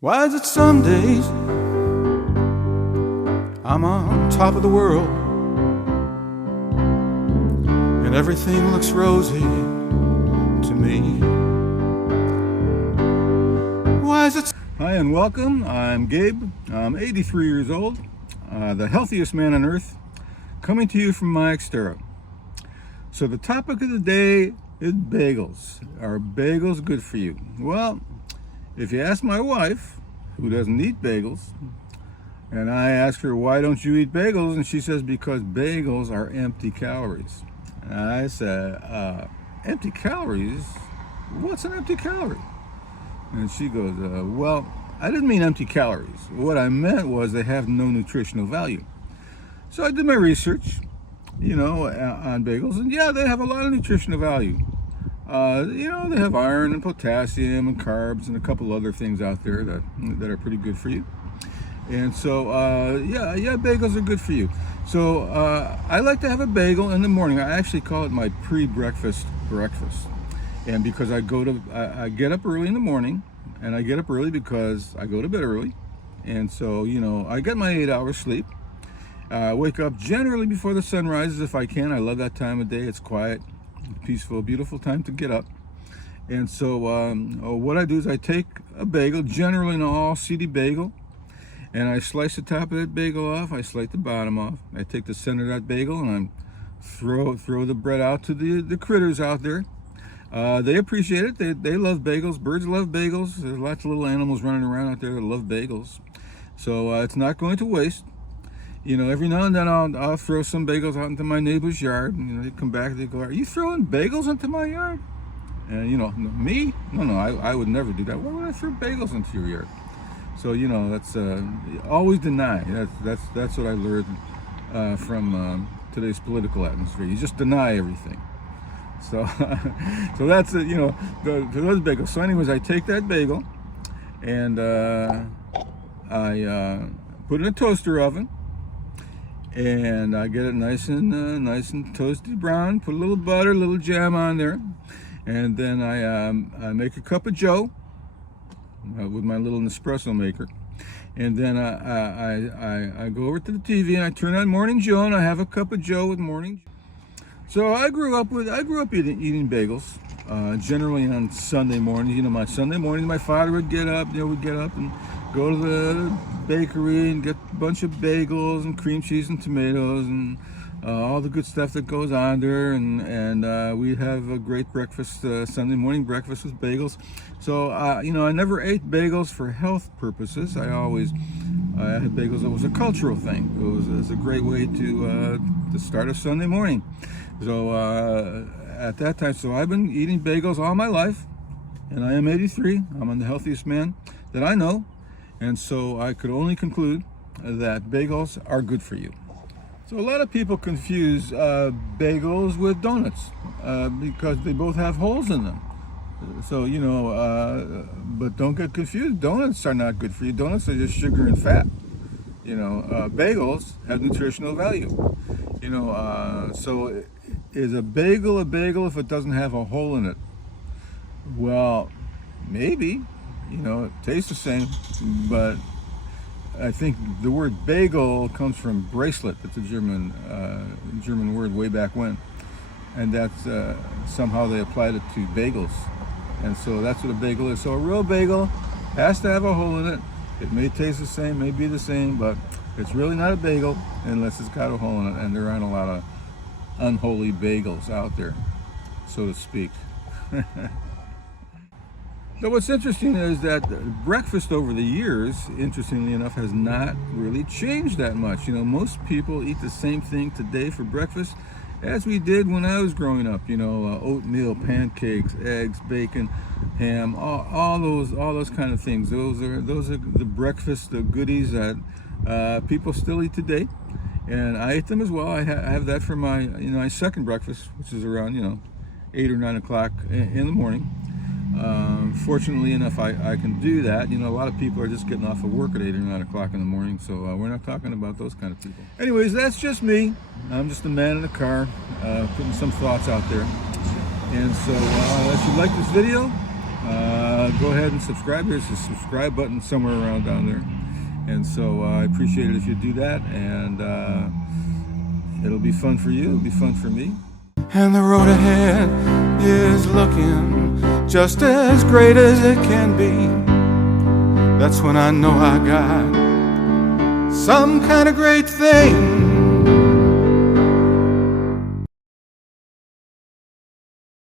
Why is it some days I'm on top of the world and everything looks rosy to me? Why is it? Hi and welcome. I'm Gabe. I'm 83 years old, the healthiest man on earth, coming to you from my Xterra. So the topic of the day is bagels. Are bagels good for you? Well, if you ask my wife, who doesn't eat bagels, and I ask her, why don't you eat bagels? And she says, because bagels are empty calories. And I said, empty calories? What's an empty calorie? And she goes, well, I didn't mean empty calories. What I meant was they have no nutritional value. So I did my research, on bagels, and yeah, they have a lot of nutritional value. They have iron and potassium and carbs and a couple other things out there that are pretty good for you. And so, bagels are good for you. So I like to have a bagel in the morning. I actually call it my pre-breakfast breakfast. And because I get up early in the morning, and I get up early because I go to bed early. And so, I get my 8 hours sleep. Wake up generally before the sun rises if I can. I love that time of day. It's quiet, peaceful, beautiful time to get up. And so what I do is I take a bagel, generally an all seedy bagel, and I slice the top of that bagel off. I slice the bottom off. I take the center of that bagel and I throw the bread out to the critters out there. They appreciate it. They love bagels. Birds love bagels. There's lots of little animals running around out there that love bagels. So it's not going to waste. Every now and then I'll throw some bagels out into my neighbor's yard. And, they come back, they go, are you throwing bagels into my yard? And, me? No, I would never do that. Why would I throw bagels into your yard? So, that's, always deny. That's what I learned from today's political atmosphere. You just deny everything. So, so that's it, for those bagels. So anyways, I take that bagel and I put it in a toaster oven. And I get it nice and toasty brown. Put a little butter, a little jam on there, and then I make a cup of joe with my little Nespresso maker. And then I go over to the TV and I turn on Morning Joe, and I have a cup of joe with Morning Joe. So I grew up eating bagels, generally on Sunday mornings. My Sunday mornings, my father would get up. We'd get up and go to the bakery and get a bunch of bagels and cream cheese and tomatoes and all the good stuff that goes on there. And we'd have a great breakfast, Sunday morning breakfast with bagels. So I never ate bagels for health purposes. I had bagels. It was a cultural thing. It was a great way to start a Sunday morning. So at that time, so I've been eating bagels all my life, and I am 83. I'm the healthiest man that I know, and so I could only conclude that bagels are good for you. So a lot of people confuse bagels with donuts because they both have holes in them. So but don't get confused. Donuts are not good for you. Donuts are just sugar and fat. Bagels have nutritional value. So is a bagel if it doesn't have a hole in it? Well, maybe. It tastes the same, but I think the word bagel comes from bracelet. It's a German word way back when, and that's somehow they applied it to bagels, and so that's what a bagel is. So a real bagel has to have a hole in it. It may taste the same, may be the same, but it's really not a bagel unless it's got a hole in it, and there aren't a lot of unholy bagels out there, so to speak. So what's interesting is that breakfast over the years, interestingly enough, has not really changed that much. Most people eat the same thing today for breakfast as we did when I was growing up. Oatmeal, pancakes, eggs, bacon, ham, all those kind of things. Those are the breakfast, the goodies that people still eat today, and I ate them as well. I have that for my my second breakfast, which is around 8 or 9 o'clock in the morning. Fortunately enough, I can do that. A lot of people are just getting off of work at 8 or 9 o'clock in the morning, so we're not talking about those kind of people. Anyways, that's just me. I'm just a man in a car, putting some thoughts out there. And so if you like this video, go ahead and subscribe. There's a subscribe button somewhere around down there. And so I appreciate it if you do that. And it'll be fun for you. It'll be fun for me. And the road ahead is looking just as great as it can be. That's when I know I got some kind of great thing